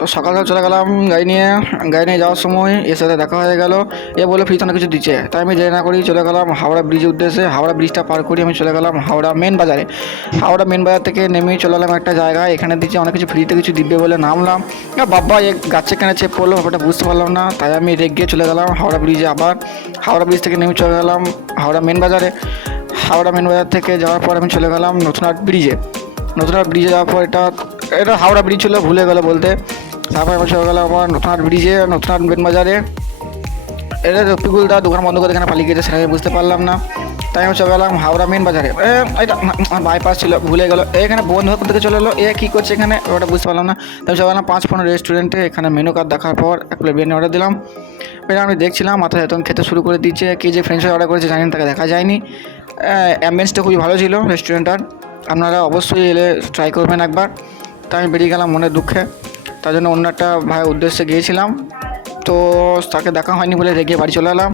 তো সকাল সকাল চলে গেলাম গাড়ি নিয়ে যাওয়ার সময় এর সাথে দেখা হয়ে গেল। এ বলে ফ্রিতে অনেক কিছু দিচ্ছে, তাই আমি দেরি না করি চলে গেলাম হাওড়া ব্রিজের উদ্দেশ্যে। হাওড়া ব্রিজটা পার করি আমি চলে গেলাম হাওড়া মেন বাজারে। হাওড়া মেন বাজার থেকে নেমেই চলে গেলাম একটা জায়গায়, এখানে দিচ্ছে অনেক কিছু ফ্রিতে কিছু দিবে বলে নামলাম। বাবা এ গাছে কেন চেপ পড়লো ব্যাপারটা বুঝতে পারলাম না, তাই আমি রেগে চলে গেলাম হাওড়া ব্রিজে। আবার হাওড়া ব্রিজ থেকে নেমে চলে গেলাম হাওড়া মেন বাজারে। হাওড়া মেন বাজার থেকে যাওয়ার পর আমি চলে গেলাম নতুনহাট ব্রিজে। নতুনহাট ব্রিজে যাওয়ার পর এটা এটা হাওড়া ব্রিজ ছিল, ভুলে গেলো বলতে। তারপর আমি চলে গেলাম আমার নতুনহাট ব্রিজে, নতুনহাট মেন বাজারে। এটা রফিকুলদা দোকান বন্ধ করে এখানে পালিয়ে গেছে, সেটা আমি বুঝতে পারলাম না, তাই আমি চলে গেলাম হাওড়া মেন বাজারে। এটা বাইপাস ছিল, ভুলে গেলো। এখানে বন্ধু থেকে চলে এলো, কী করছে এখানে ওটা বুঝতে পারলাম না। তাই চলে গেলাম 5 ফোনের রেস্টুরেন্টে। এখানে মেনু কার্ড দেখার পর এক প্লেট বিরিয়ানি অর্ডার দিলাম। এটা আমি দেখছিলাম মাথায় তখন খেতে শুরু করে দিচ্ছে। কে যে ফ্রেঞ্চ ফ্রাই অর্ডার করেছে জানি না, তাকে দেখা যায়নি। অ্যাম্বিয়েন্সটা খুবই ভালো ছিল রেস্টুরেন্টটার, আপনারা অবশ্যই এলে ট্রাই করবেন একবার। তাই আমি বেরিয়ে গেলাম মনের দুঃখে। তার জন্য অন্য একটা ভাইয়ের উদ্দেশ্যে গিয়েছিলাম, তো তাকে দেখা হয়নি বলে রেগে বাড়ি চলে এলাম।